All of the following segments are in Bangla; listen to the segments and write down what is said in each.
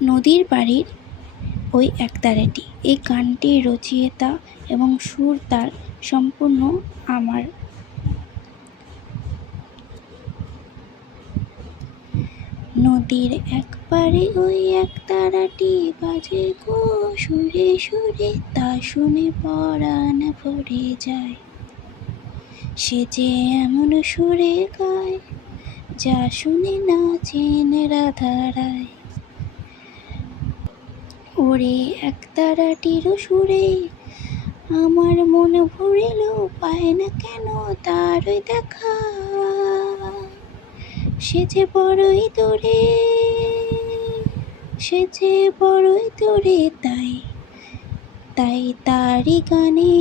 নদীর পাড়ের ওই একতারাটি। এই গানটির রচয়িতা এবং সুর তার সম্পূর্ণ আমার। নদীর একপারে ওই একতারাটি বাজে গো সুরে সুরে, তা শুনে পরাণ ভরে যায়। সে যে এমন সুরে গায়, যা শুনে নাচেন রাধা রায়। ওরে একতারাটির সুরে আমার মন ভরিল, পায় না কেন তার ওই দেখা। সে যে বড়ই দূরে, সে যে বড়ই দূরে, তাই তাই তারি গানে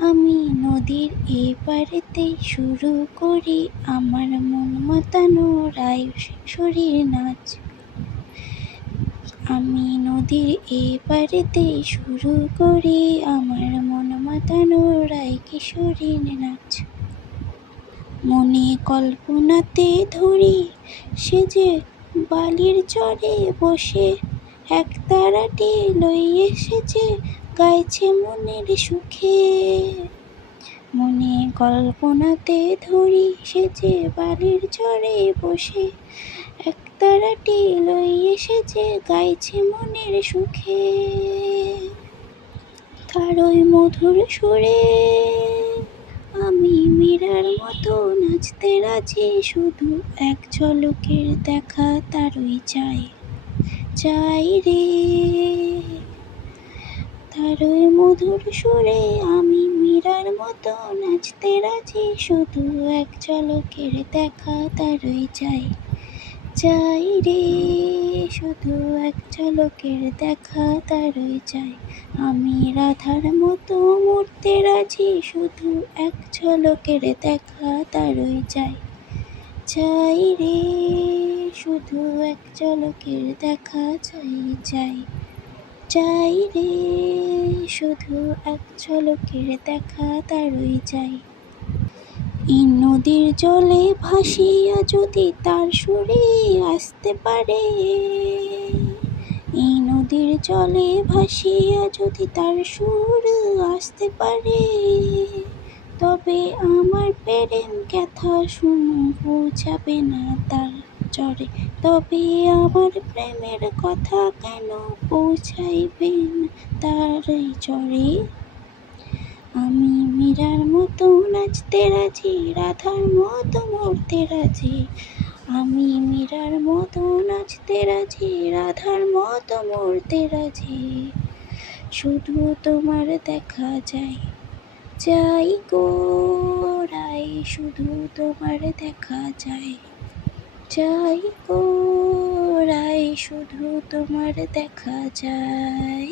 আমি নদীর এপারেতে শুরু করি আমার মন মাতানো রায় শরীর নাচ। আমি নদীর এপারেতে শুরু করি আমার মন মাতানো রায় কিশোরীর নাচ। মনে কল্পনাতে ধরি সে যে বালির চরে বসে একতারাটি লই এসেছে গাইছে মনের সুখে। মনে কল্পনাতে ধরি সে যে বালির চরে বসে একতারাটি লই এসেছে গাইছে মনের সুখে। তার ওই মধুর সুরে আমি মীরার মতো নাচতে রাজি, শুধু এক ঝলকের দেখা তারই চাই চাই রে। তার ওই মধুর সুরে আমি মীরার মতো নাচতে রাজি, শুধু এক ঝলকের দেখা তারই চাই চাই রে। শুধু এক ঝলকের দেখা তারই চাই। আমি রাধার মতো মরতে রাজি, শুধু এক ঝলকের দেখা তারই চাই চাই রে। শুধু এক ঝলকের দেখা চাই চাই চাই রে। শুধু এক ঝলকের দেখা তারই চাই। এই নদীর জলে ভাসিয়া যদি তার সুরে আসতে পারে, এই নদীর জলে ভাসিয়া যদি তার সুর আসতে পারে, তবে আমার প্রেম কথা শুনো পৌঁছাবে না তার চরে। তবে আমার প্রেমের কথা কেন পৌঁছাইবে না তার চরে। আমি মীরার মতো নাচতে রাজি, রাধার মতো মরতে রাজি। আমি মীরার মতো নাচতে রাজি, রাধার মতো মরতে রাজি। শুধু তোমার দেখা চাই চাই গো রায়, শুধু তোমার দেখা চাই চাই গো রায়, শুধু তোমার দেখা চাই।